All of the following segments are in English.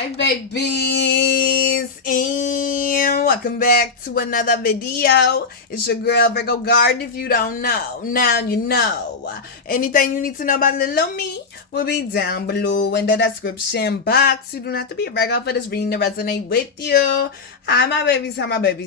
Hi babies, and welcome back to another video. It's your girl Virgo Garden. If you don't know, now you know. Anything you need to know about little me will be down below in the description box. You don't have to be a Virgo for this reading to resonate with you. Hi my babies,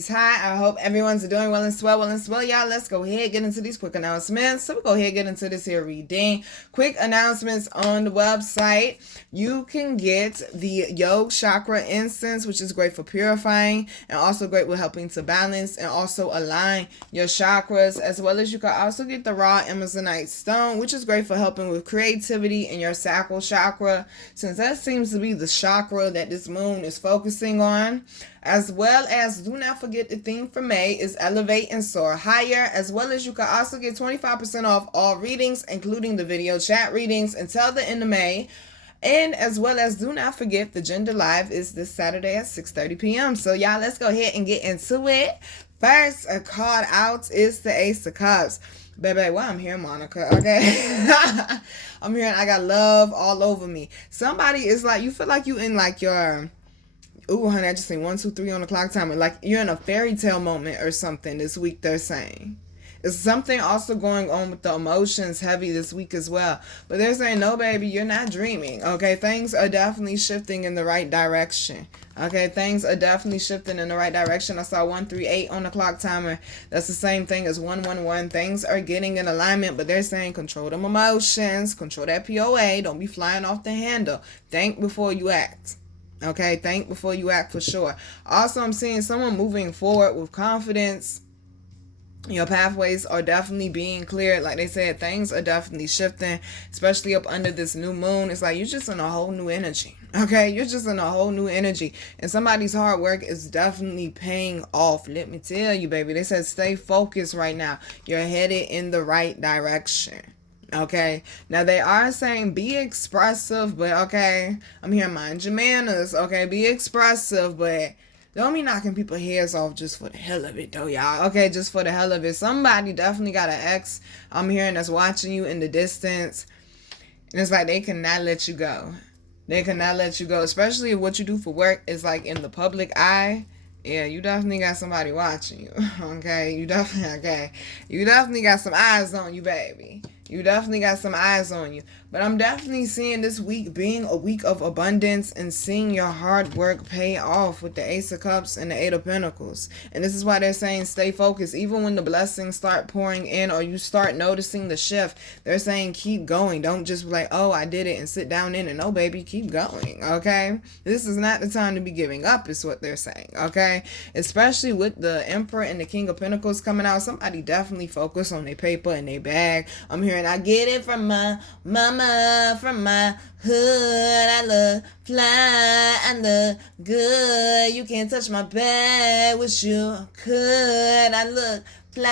hi. I hope everyone's doing well and swell, y'all. Let's go ahead and get into these quick announcements. So we go ahead and get into this here reading. Quick announcements on the website. You can get the Yoga Chakra Incense, which is great for purifying and also great with helping to balance and also align your chakras, as well as you can also get the raw Amazonite stone, which is great for helping with creativity in your sacral chakra, since that seems to be the chakra that this moon is focusing on. As well as, do not forget, the theme for May is Elevate and Soar Higher, as well as you can also get 25% off all readings, including the video chat readings, until the end of May. And as well as, do not forget, the Gender Live is this Saturday at 6:30 p.m. So y'all, let's go ahead and get into it. First, a card out is the Ace of Cups. Baby, well, I'm here, Monica, okay? I'm here and I got love all over me. Somebody is like, you feel like you in like your, ooh, honey, I just say 1, 2, 3 on the clock time. Like you're in a fairy tale moment or something this week, they're saying. There's something also going on with the emotions heavy this week as well. But they're saying, no, baby, you're not dreaming. Okay, things are definitely shifting in the right direction. Okay, things are definitely shifting in the right direction. I saw 138 on the clock timer. That's the same thing as 111. Things are getting in alignment, but they're saying control them emotions, control that POA. Don't be flying off the handle. Think before you act. Okay, think before you act for sure. Also, I'm seeing someone moving forward with confidence. Your pathways are definitely being cleared. Like they said, things are definitely shifting, especially up under this new moon. It's like you're just in a whole new energy. Okay, you're just in a whole new energy. And somebody's hard work is definitely paying off. Let me tell you, baby. They said stay focused right now. You're headed in the right direction. Okay, now they are saying be expressive, but okay, I'm here, mind your manners. Okay, be expressive, but don't be knocking people's heads off just for the hell of it, though, y'all. Okay, just for the hell of it. Somebody definitely got an ex, I'm hearing, that's watching you in the distance. And it's like they cannot let you go. They cannot let you go, especially if what you do for work is like in the public eye. Yeah, you definitely got somebody watching you. Okay, you definitely got some eyes on you, baby. You definitely got some eyes on you. But I'm definitely seeing this week being a week of abundance and seeing your hard work pay off with the Ace of Cups and the Eight of Pentacles. And this is why they're saying stay focused. Even when the blessings start pouring in or you start noticing the shift, they're saying keep going. Don't just be like, oh, I did it and sit down in it. No, baby, keep going, okay? This is not the time to be giving up is what they're saying, okay? Especially with the Emperor and the King of Pentacles coming out. Somebody definitely focus on their paper and their bag. I'm hearing I get it from my mama, from my hood. I look fly, I look good. You can't touch my bag, wish you could. I look fly,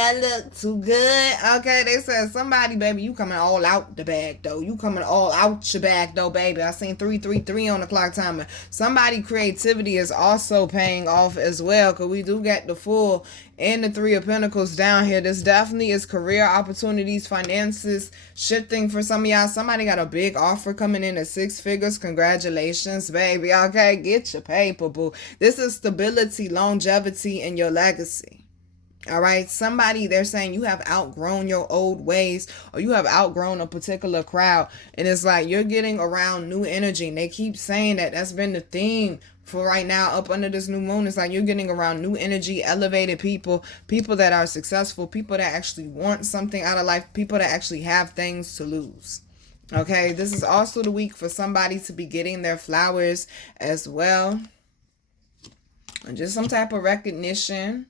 I look too good. Okay, they said somebody, baby, you coming all out the bag though. You coming all out your bag though, baby. I seen 333 on the clock timer. Somebody creativity is also paying off as well, because we do get the Fool and the Three of Pentacles down here. This definitely is career opportunities, finances shifting for some of y'all. Somebody got a big offer coming in at 6 figures. Congratulations, baby. Okay, get your paper, boo. This is stability, longevity, and your legacy. All right, somebody, they're saying you have outgrown your old ways or you have outgrown a particular crowd, and it's like you're getting around new energy, and they keep saying that that's been the theme for right now up under this new moon. It's like you're getting around new energy, elevated people, people that are successful, people that actually want something out of life, people that actually have things to lose. Okay, this is also the week for somebody to be getting their flowers as well, and just some type of recognition,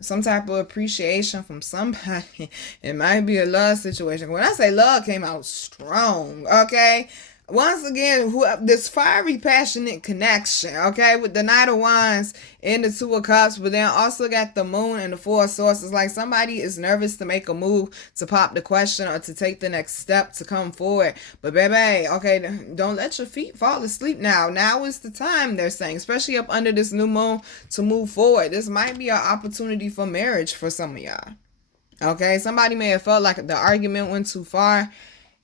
some type of appreciation from somebody. It might be a love situation. When I say love came out strong, okay? Once again, this fiery, passionate connection, okay, with the Knight of Wands and the Two of Cups, but then also got the Moon and the Four of Swords. It's like somebody is nervous to make a move, to pop the question, or to take the next step to come forward. But baby, okay, don't let your feet fall asleep now. Now is the time, they're saying, especially up under this new moon, to move forward. This might be an opportunity for marriage for some of y'all. Okay, somebody may have felt like the argument went too far,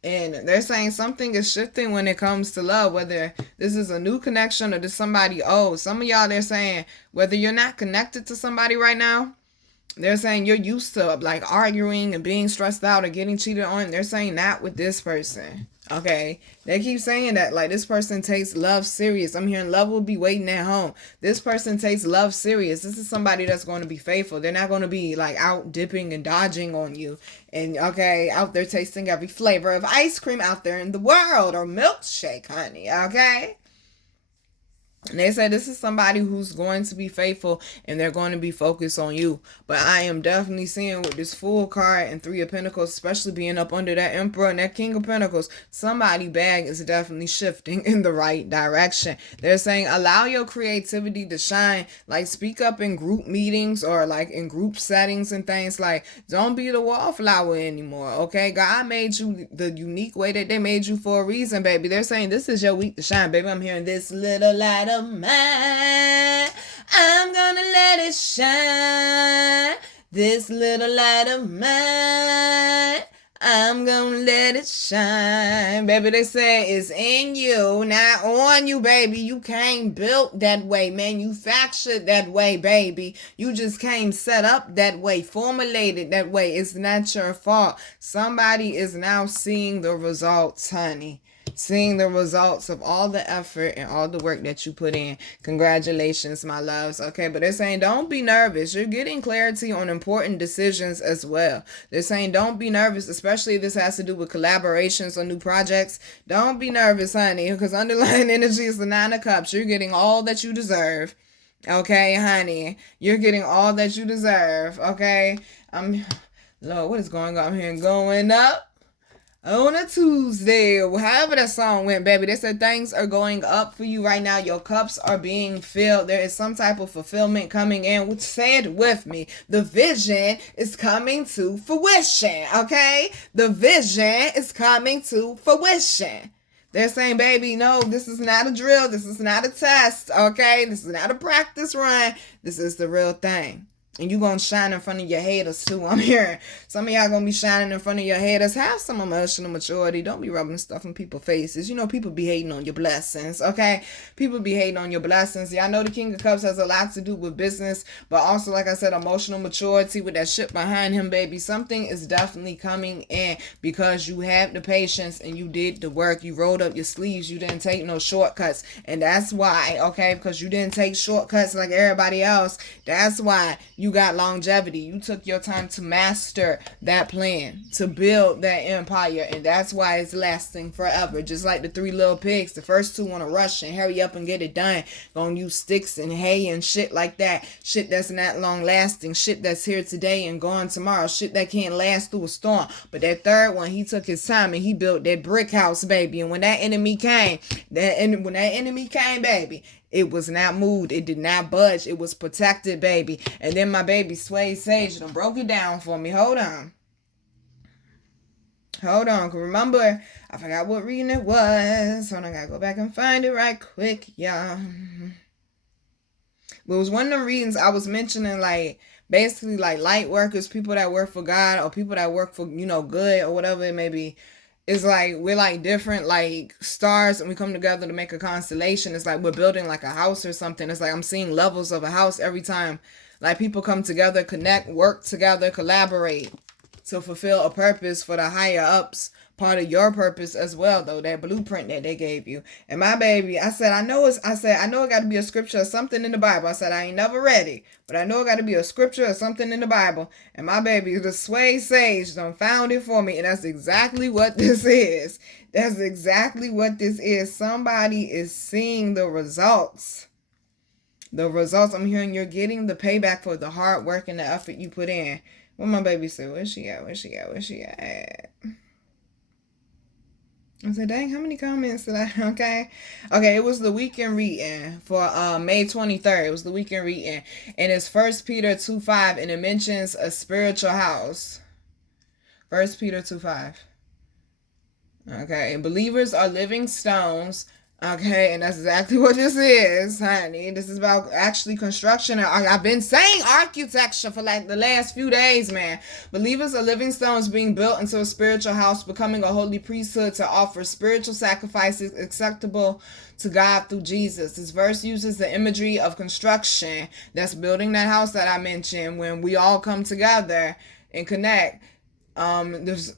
And they're saying something is shifting when it comes to love, whether this is a new connection or this somebody old. Some of y'all, they're saying whether you're not connected to somebody right now, they're saying you're used to like arguing and being stressed out or getting cheated on. They're saying not with this person. Okay, they keep saying that like this person takes love serious. I'm hearing love will be waiting at home. This person takes love serious. This is somebody that's going to be faithful. They're not going to be like out dipping and dodging on you and okay, out there tasting every flavor of ice cream out there in the world or milkshake, honey. Okay. And they say this is somebody who's going to be faithful and they're going to be focused on you. But I am definitely seeing with this Fool card and Three of Pentacles, especially being up under that Emperor and that King of Pentacles, somebody bag is definitely shifting in the right direction. They're saying allow your creativity to shine. Like speak up in group meetings or like in group settings and things. Like don't be the wallflower anymore. Okay, God made you the unique way that they made you for a reason, baby. They're saying this is your week to shine, baby. I'm hearing this little light of mine, I'm gonna let it shine. This little light of mine, I'm gonna let it shine. Baby, they say it's in you, not on you, baby. You came built that way, manufactured that way, baby. You just came set up that way, formulated that way. It's not your fault. Somebody is now seeing the results, honey. Seeing the results of all the effort and all the work that you put in. Congratulations, my loves. Okay, but they're saying don't be nervous. You're getting clarity on important decisions as well. They're saying don't be nervous, especially if this has to do with collaborations or new projects. Don't be nervous, honey, because underlying energy is the Nine of Cups. You're getting all that you deserve. Okay, honey. You're getting all that you deserve. Okay. Lord, what is going on here? Going up on a Tuesday, or however that song went, baby. They said things are going up for you right now. Your cups are being filled. There is some type of fulfillment coming in. Say it with me. The vision is coming to fruition, okay? The vision is coming to fruition. They're saying, baby, no, this is not a drill. This is not a test, okay? This is not a practice run. This is the real thing. And you going to shine in front of your haters, too. I'm hearing some of y'all going to be shining in front of your haters. Have some emotional maturity. Don't be rubbing stuff in people's faces. You know, people be hating on your blessings, okay? People be hating on your blessings. Y'all know the King of Cups has a lot to do with business, but also, like I said, emotional maturity with that shit behind him, baby. Something is definitely coming in because you have the patience and you did the work. You rolled up your sleeves. You didn't take no shortcuts. And that's why, okay? Because you didn't take shortcuts like everybody else. That's why you got longevity. You took your time to master that plan, to build that empire, and that's why it's lasting forever. Just like the Three Little Pigs, the first two want to rush and hurry up and get it done. Gonna use sticks and hay and shit like that. Shit that's not long lasting. Shit that's here today and gone tomorrow. Shit that can't last through a storm. But that third one, he took his time and he built that brick house, baby. And when that enemy came, baby, it was not moved. It did not budge. It was protected, baby. And then my baby Sway Sage done broke it down for me. Hold on. Cause remember, I forgot what reading it was. Hold on, I gotta go back and find it right quick, y'all. But it was one of the readings I was mentioning, like, basically, like, light workers, people that work for God, or people that work for, you know, good, or whatever it may be. It's like we're like different like stars and we come together to make a constellation. It's like we're building like a house or something. It's like I'm seeing levels of a house every time. Like people come together, connect, work together, collaborate to fulfill a purpose for the higher ups. Part of your purpose as well, though, that blueprint that they gave you. And my baby, I know it got to be a scripture or something in the Bible. I said, I ain't never read it, but I know it got to be a scripture or something in the Bible. And my baby, the Sway Sage, done found it for me. And that's exactly what this is. That's exactly what this is. Somebody is seeing the results. The results. I'm hearing you're getting the payback for the hard work and the effort you put in. What my baby said, where's she at? I said, dang, how many comments did I? Okay, it was the weekend reading for May 23rd. It was the weekend reading. And it's 1 Peter 2:5, and it mentions a spiritual house. 1 Peter 2:5. Okay, and believers are living stones Okay, and that's exactly what this is, honey. This is about actually construction. I've been saying architecture for like the last few days, man. Believers are living stones being built into a spiritual house, becoming a holy priesthood to offer spiritual sacrifices acceptable to God through Jesus. This verse uses the imagery of construction, that's building that house that I mentioned, when we all come together and connect. This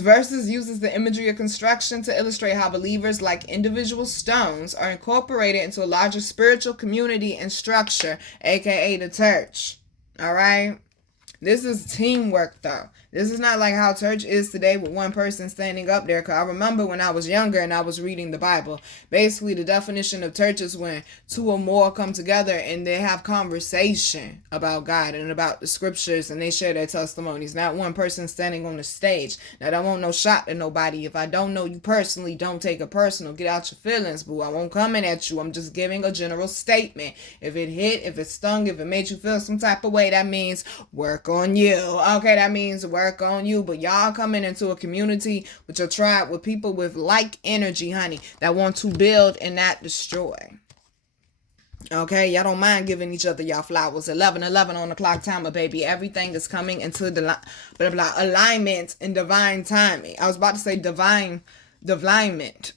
verses uses the imagery of construction to illustrate how believers, like individual stones, are incorporated into a larger spiritual community and structure, aka the church. All right. This is teamwork, though. This is not like how church is today with one person standing up there. Because I remember when I was younger and I was reading the Bible, basically the definition of church is when two or more come together and they have conversation about God and about the scriptures, and they share their testimonies. Not one person standing on the stage. Now, I won't no shot at nobody. If I don't know you personally, don't take it personal. Get out your feelings, boo. I won't come in at you. I'm just giving a general statement. If it hit, if it stung, if it made you feel some type of way, that means work on you. Okay, that means work on you. But y'all coming into a community with your tribe, with people with like energy, honey, that want to build and not destroy. Okay, y'all don't mind giving each other y'all flowers. 11:11 on the clock timer, baby. Everything is coming into the alignment and divine timing. I was about to say divine alignment.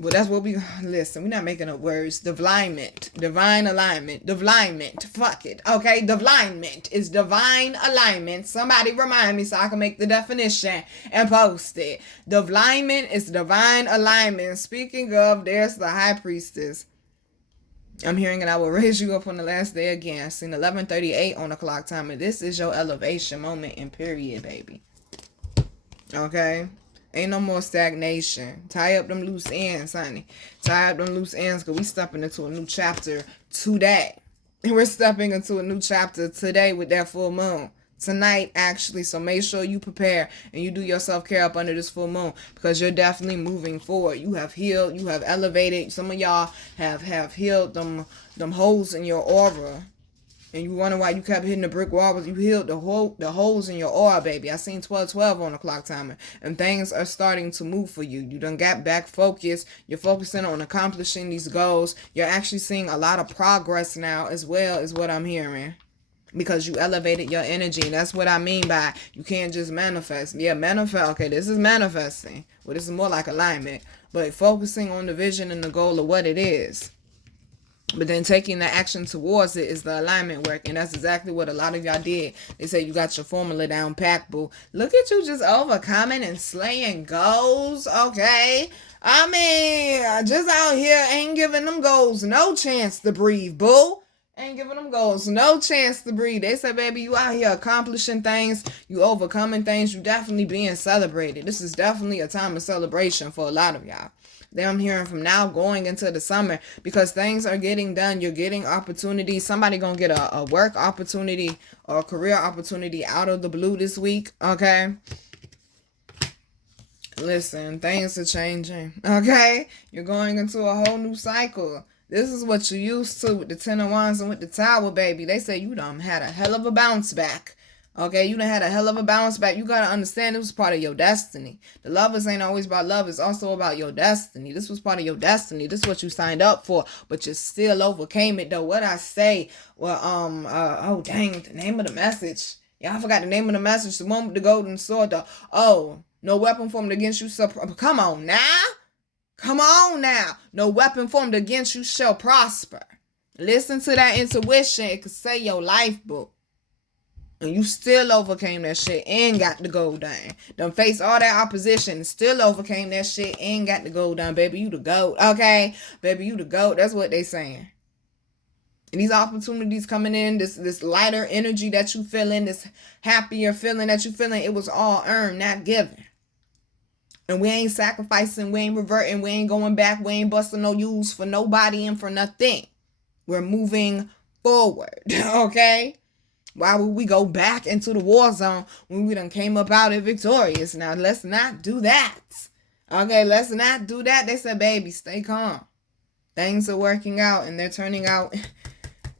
Well, that's what we listen. We're not making up words. Divinement, divine alignment, divinement. Fuck it. Okay, divinement is divine alignment. Somebody remind me so I can make the definition and post it. Divinement is divine alignment. Speaking of, there's the high priestess. I'm hearing and I will raise you up on the last day again. Seen 11:38 on the clock timer. This is your elevation moment and period, baby. Okay. Ain't no more stagnation. Tie up them loose ends, honey. Tie up them loose ends, because we stepping into a new chapter today. And we're stepping into a new chapter today with that full moon. Tonight, actually. So make sure you prepare and you do your self-care up under this full moon, because you're definitely moving forward. You have healed. You have elevated. Some of y'all have healed them holes in your aura. And you wonder why you kept hitting the brick wall, but you healed the holes in your aura, baby. I seen 12:12 on the clock timer. And things are starting to move for you. You done got back focused. You're focusing on accomplishing these goals. You're actually seeing a lot of progress now as well, is what I'm hearing. Because you elevated your energy. And that's what I mean by you can't just manifest. Yeah, manifest. Okay, this is manifesting. Well, this is more like alignment. But focusing on the vision and the goal of what it is. But then taking the action towards it is the alignment work. And that's exactly what a lot of y'all did. They say you got your formula down packed, boo. Look at you just overcoming and slaying goals, okay? I mean, just out here ain't giving them goals no chance to breathe, boo. Ain't giving them goals no chance to breathe. They say, baby, you out here accomplishing things. You overcoming things. You definitely being celebrated. This is definitely a time of celebration for a lot of y'all. Then I'm hearing from now going into the summer, because things are getting done. You're getting opportunities. Somebody gonna get a work opportunity or a career opportunity out of the blue this week. Okay. Listen, things are changing. Okay. You're going into a whole new cycle. This is what you used to with the Ten of Wands and with the Tower, baby. They say you done had a hell of a bounce back. Okay, you done had a hell of a bounce back. You got to understand it was part of your destiny. The lovers ain't always about love. It's also about your destiny. This was part of your destiny. This is what you signed up for, but you still overcame it, though. What I say, well, oh, dang, the name of the message. Yeah, I forgot the name of the message. The one with the golden sword, no weapon formed against you. Come on now. Come on now. No weapon formed against you shall prosper. Listen to that intuition. It could say your life book. And you still overcame that shit and got the gold down. Done faced all that opposition and still overcame that shit and got the gold down. Baby, you the GOAT. Okay? Baby, you the GOAT. That's what they saying. And these opportunities coming in, this lighter energy that you feeling, this happier feeling that you feeling, it was all earned, not given. And we ain't sacrificing, we ain't reverting, we ain't going back, we ain't busting no U's for nobody and for nothing. We're moving forward. Okay? Why would we go back into the war zone when we done came up out of victorious? Now, let's not do that. Okay, let's not do that. They said, baby, stay calm. Things are working out and they're turning out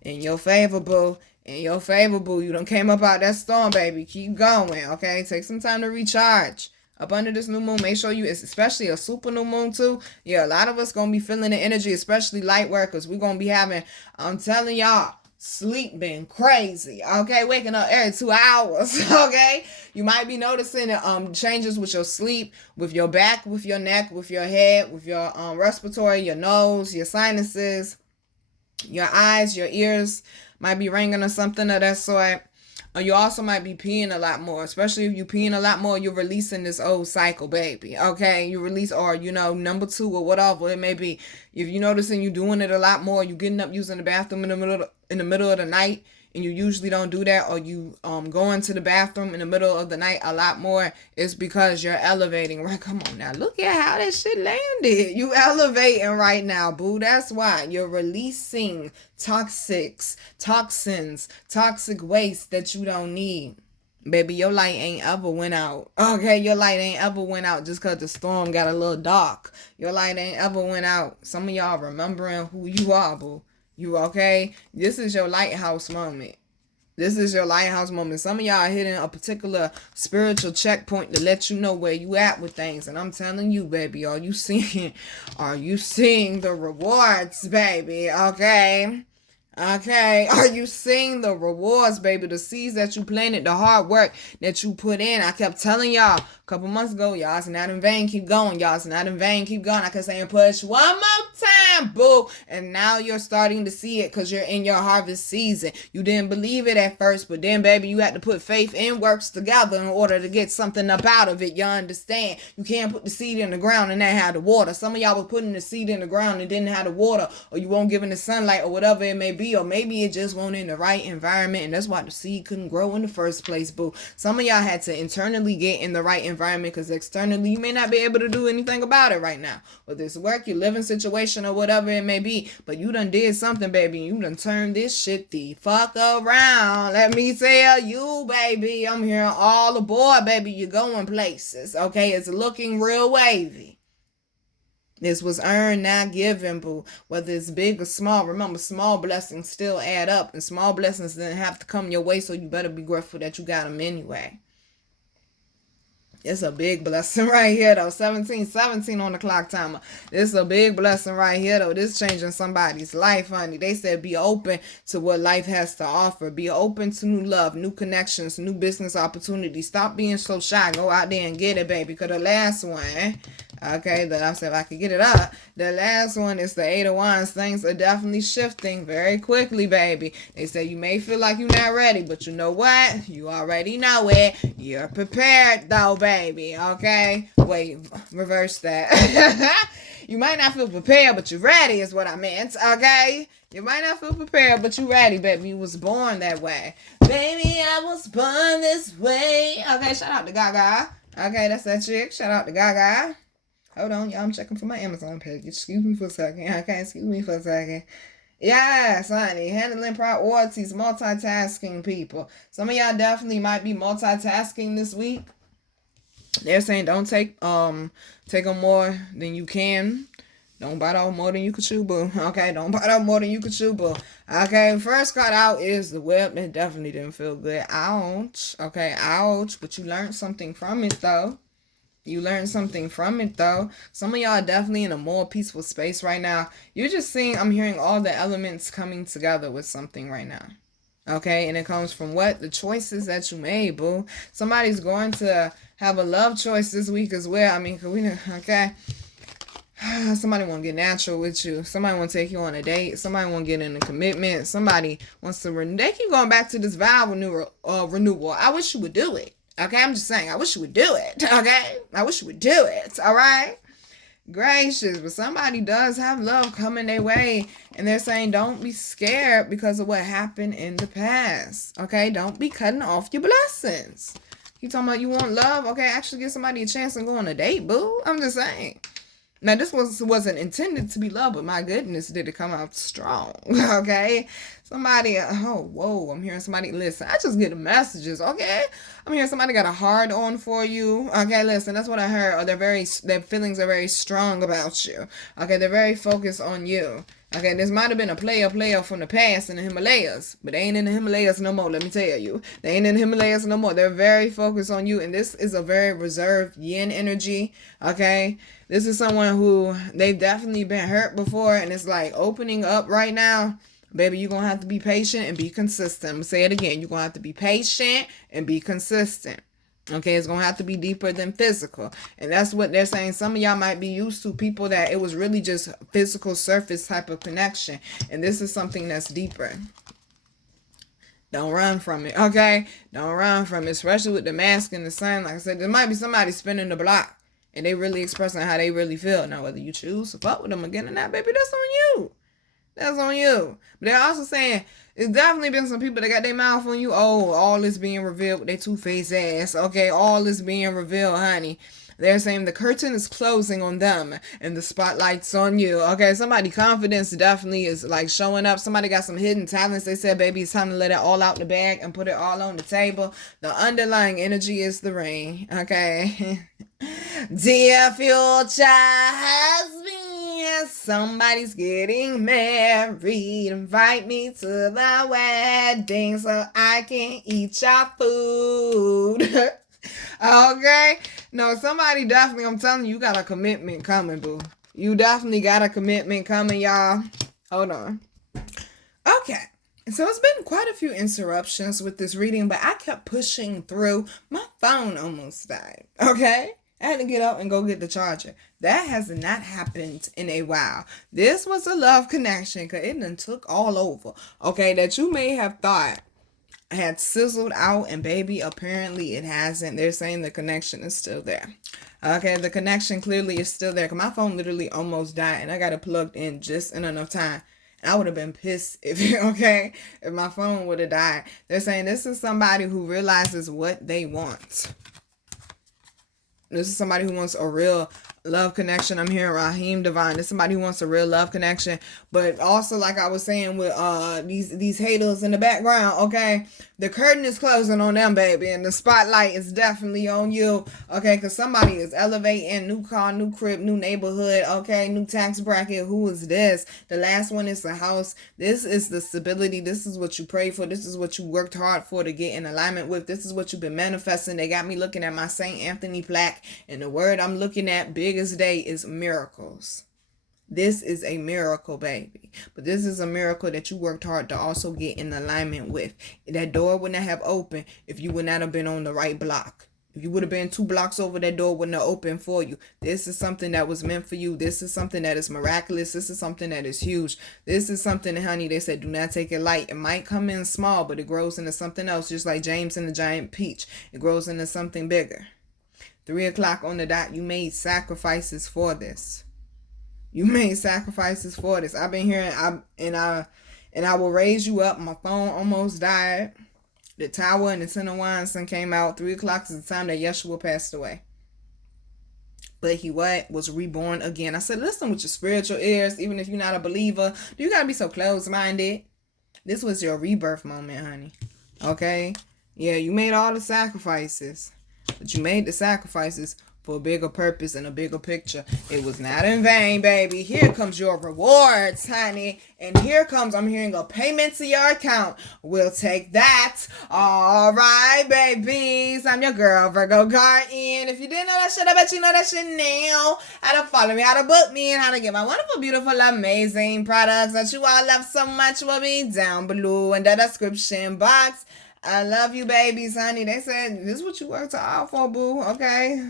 in your favor, boo. In your favor, boo. You done came up out that storm, baby. Keep going, okay? Take some time to recharge. up under this new moon. Make sure you, it's especially a super new moon too. Yeah, a lot of us gonna be feeling the energy, especially light workers. We're gonna be having, I'm telling y'all, sleep been crazy. Okay, waking up every 2 hours. Okay, you might be noticing changes with your sleep, with your back, with your neck, with your head, with your respiratory, your nose, your sinuses, your eyes, your ears might be ringing or something of that sort. You also might be peeing a lot more, especially if you're peeing a lot more, you're releasing this old cycle, baby. Okay, you release, or number 2 or whatever it may be. If you're noticing you're doing it a lot more, you getting up using the bathroom in the middle of the night, and you usually don't do that, or you go into the bathroom in the middle of the night a lot more, it's because you're elevating. Right? Come on now, look at how that shit landed. You elevating right now, boo. That's why you're releasing toxins, toxic waste that you don't need. Baby, your light ain't ever went out. Okay, your light ain't ever went out just because the storm got a little dark. Your light ain't ever went out. Some of y'all remembering who you are, boo. You okay? This is your lighthouse moment. This is your lighthouse moment. Some of y'all are hitting a particular spiritual checkpoint to let you know where you at with things. And I'm telling you, baby, are you seeing the rewards, baby? Okay. Okay, are you seeing the rewards, baby? The seeds that you planted, the hard work that you put in. I kept telling y'all a couple months ago, y'all, it's not in vain, keep going. Y'all, it's not in vain, keep going. I kept saying push one more time, boo. And now you're starting to see it because you're in your harvest season. You didn't believe it at first, but then, baby, you had to put faith and works together in order to get something up out of it. You understand? You can't put the seed in the ground and then have the water. Some of y'all were putting the seed in the ground and didn't have the water, or you won't give it the sunlight, or whatever it may be. Or maybe it just wasn't in the right environment, and that's why the seed couldn't grow in the first place, boo. Some of y'all had to internally get in the right environment, because externally you may not be able to do anything about it right now. Whether it's work, your living situation, or whatever it may be. But you done did something, baby. You done turned this shit the fuck around. Let me tell you, baby. I'm hearing all aboard, baby. You're going places. Okay, it's looking real wavy. This was earned, not given, boo. Whether it's big or small, remember, small blessings still add up, and small blessings didn't have to come your way, so you better be grateful that you got them anyway. It's a big blessing right here, though. 17 on the clock timer. This is a big blessing right here, though. This changing somebody's life, honey. They said be open to what life has to offer. Be open to new love, new connections, new business opportunities. Stop being so shy. Go out there and get it, baby. Because the last one, okay, I said if I could get it up. The last one is the 8 of Wands. Things are definitely shifting very quickly, baby. They say you may feel like you're not ready, but you know what? You already know it. You're prepared, though, baby. Okay? Wait, reverse that. You might not feel prepared, but you're ready is what I meant. Okay? You might not feel prepared, but you're ready, baby. You was born that way. Baby, I was born this way. Okay, shout out to Gaga. Okay, that's that chick. Shout out to Gaga. Hold on, y'all. I'm checking for my Amazon page. Excuse me for a second. Okay, excuse me for a second. Yes, honey. Handling priorities, multitasking people. Some of y'all definitely might be multitasking this week. They're saying don't take on more than you can. Don't bite off more than you can chew, boo. Okay, don't bite off more than you can chew, boo. Okay, first card out is the web. That definitely didn't feel good. Ouch. Okay, ouch. But you learned something from it, though. You learned something from it, though. Some of y'all are definitely in a more peaceful space right now. You're just seeing, I'm hearing all the elements coming together with something right now. Okay, and it comes from what? The choices that you made, boo. Somebody's going to have a love choice this week as well. I mean, okay. Somebody want to get natural with you. Somebody want to take you on a date. Somebody want to get in a commitment. Somebody wants to renew. They keep going back to this vow renewal. I wish you would do it. Okay, I'm just saying, I wish you would do it. Okay, I wish you would do it. All right. Gracious, but somebody does have love coming their way, and they're saying don't be scared because of what happened in the past. Okay, don't be cutting off your blessings. You talking about you want love? Okay, actually give somebody a chance and go on a date, boo. I'm just saying. Now, this wasn't intended to be love, but my goodness, did it come out strong, okay? Somebody, oh, whoa, I'm hearing somebody, listen, I just get the messages, okay? I'm hearing somebody got a hard on for you, okay? Listen, that's what I heard. Or their feelings are very strong about you, okay? They're very focused on you. Okay, this might have been a player from the past in the Himalayas, but they ain't in the Himalayas no more, let me tell you. They ain't in the Himalayas no more. They're very focused on you, and this is a very reserved yin energy, okay? This is someone who, they've definitely been hurt before, and it's like opening up right now. Baby, you're going to have to be patient and be consistent. I'm going to say it again. You're going to have to be patient and be consistent. Okay, it's going to have to be deeper than physical. And that's what they're saying. Some of y'all might be used to people that it was really just physical surface type of connection. And this is something that's deeper. Don't run from it, okay? Don't run from it, especially with the mask and the sun. Like I said, there might be somebody spinning the block. And they really expressing how they really feel. Now, whether you choose to fuck with them again or not, baby, that's on you. That's on you. But they're also saying, it's definitely been some people that got their mouth on you. Oh, all is being revealed with their two-faced ass. Okay, all is being revealed, honey. They're saying the curtain is closing on them and the spotlight's on you. Okay, somebody confidence definitely is like showing up. Somebody got some hidden talents. They said, baby, it's time to let it all out in the bag and put it all on the table. The underlying energy is the rain. Okay. Dear future husband, somebody's getting married. Invite me to the wedding so I can eat your food. Okay? No, somebody definitely, I'm telling you, you got a commitment coming, boo. You definitely got a commitment coming, y'all. Hold on. Okay. So it's been quite a few interruptions with this reading, but I kept pushing through. My phone almost died. Okay? I had to get up and go get the charger. That has not happened in a while. This was a love connection because it done took all over. Okay, that you may have thought had sizzled out, and baby, apparently it hasn't. They're saying the connection is still there. Okay, the connection clearly is still there because my phone literally almost died, and I got it plugged in just in enough time. And I would have been pissed if my phone would have died. They're saying this is somebody who realizes what they want. This is somebody who wants a real love connection. I'm hearing Raheem Divine. This is somebody who wants a real love connection. But also, like I was saying with these haters in the background, okay? The curtain is closing on them, baby. And the spotlight is definitely on you, okay? Because somebody is elevating. New car, new crib, new neighborhood, okay? New tax bracket. Who is this? The last one is the house. This is the stability. This is what you prayed for. This is what you worked hard for to get in alignment with. This is what you've been manifesting. They got me looking at my St. Anthony plaque. And the word I'm looking at biggest day is miracles. This is a miracle, baby. But this is a miracle that you worked hard to also get in alignment with. That door would not have opened if you would not have been on the right block. If you would have been 2 blocks over, that door wouldn't have opened for you. This is something that was meant for you. This is something that is miraculous. This is something that is huge. This is something, honey, they said, do not take it light. It might come in small, but it grows into something else, just like James and the giant peach. It grows into something bigger. 3 o'clock on the dot, you made sacrifices for this. You made sacrifices for this. I've been hearing, I will raise you up. My phone almost died. The Tower and the Ten of Wands sun came out. 3 o'clock is the time that Yeshua passed away. But he was reborn again. I said, listen with your spiritual ears, even if you're not a believer. Do you gotta be so closed-minded? This was your rebirth moment, honey. Okay? Yeah, you made all the sacrifices. But you made the sacrifices for a bigger purpose and a bigger picture. It was not in vain, baby. Here comes your rewards, honey. And here comes, I'm hearing a payment to your account. We'll take that. All right, babies. I'm your girl, Virgo Garden. If you didn't know that shit, I bet you know that shit now. How to follow me, how to book me, and how to get my wonderful, beautiful, amazing products that you all love so much will be down below in the description box. I love you, babies, honey. They said, this is what you worked hard for, boo. Okay.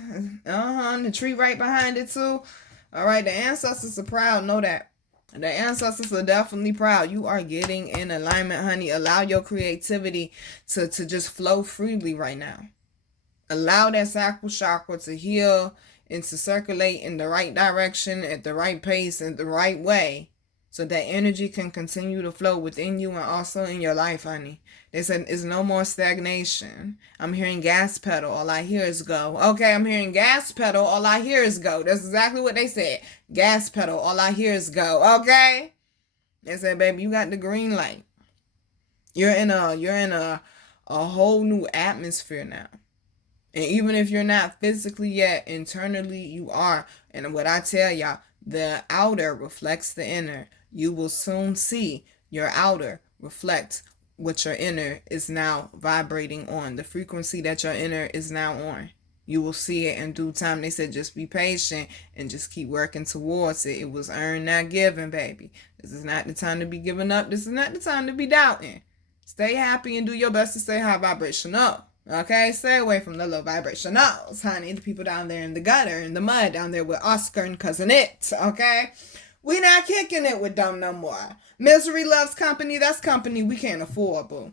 The tree right behind it, too. All right. The ancestors are proud. Know that. The ancestors are definitely proud. You are getting in alignment, honey. Allow your creativity to just flow freely right now. Allow that sacral chakra to heal and to circulate in the right direction, at the right pace, in the right way. So that energy can continue to flow within you and also in your life, honey. They said it's no more stagnation. I'm hearing gas pedal. All I hear is go. Okay, I'm hearing gas pedal. All I hear is go. That's exactly what they said. Gas pedal. All I hear is go. Okay? They said, baby, you got the green light. You're in a whole new atmosphere now. And even if you're not physically yet, internally you are. And what I tell y'all, the outer reflects the inner. You will soon see your outer reflect what your inner is now vibrating on, the frequency that your inner is now on. You will see it in due time. They said just be patient and just keep working towards it. It was earned, not given, baby. This is not the time to be giving up. This is not the time to be doubting. Stay happy and do your best to stay high vibrational. Okay? Stay away from the low vibrationals, honey. The people down there in the gutter, in the mud, down there with Oscar and Cousin It. Okay? We not kicking it with them no more. Misery loves company. That's company we can't afford, boo.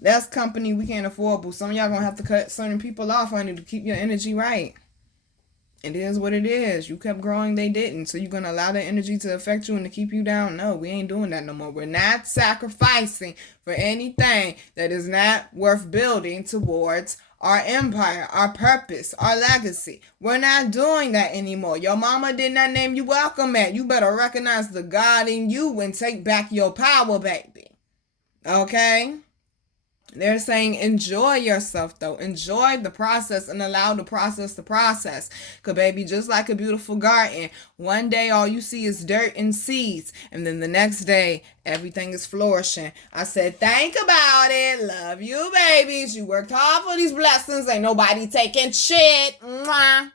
That's company we can't afford, boo. Some of y'all gonna have to cut certain people off, honey, to keep your energy right. It is what it is. You kept growing, they didn't. So you're gonna allow that energy to affect you and to keep you down? No, we ain't doing that no more. We're not sacrificing for anything that is not worth building towards our empire, our purpose, our legacy. We're not doing that anymore. Your mama did not name you welcome at. You better recognize the God in you and take back your power, baby. Okay? They're saying enjoy yourself, though. Enjoy the process and allow the process to process. Because, baby, just like a beautiful garden, one day all you see is dirt and seeds. And then the next day, everything is flourishing. I said, think about it. Love you, babies. You worked hard for these blessings. Ain't nobody taking shit. Mwah.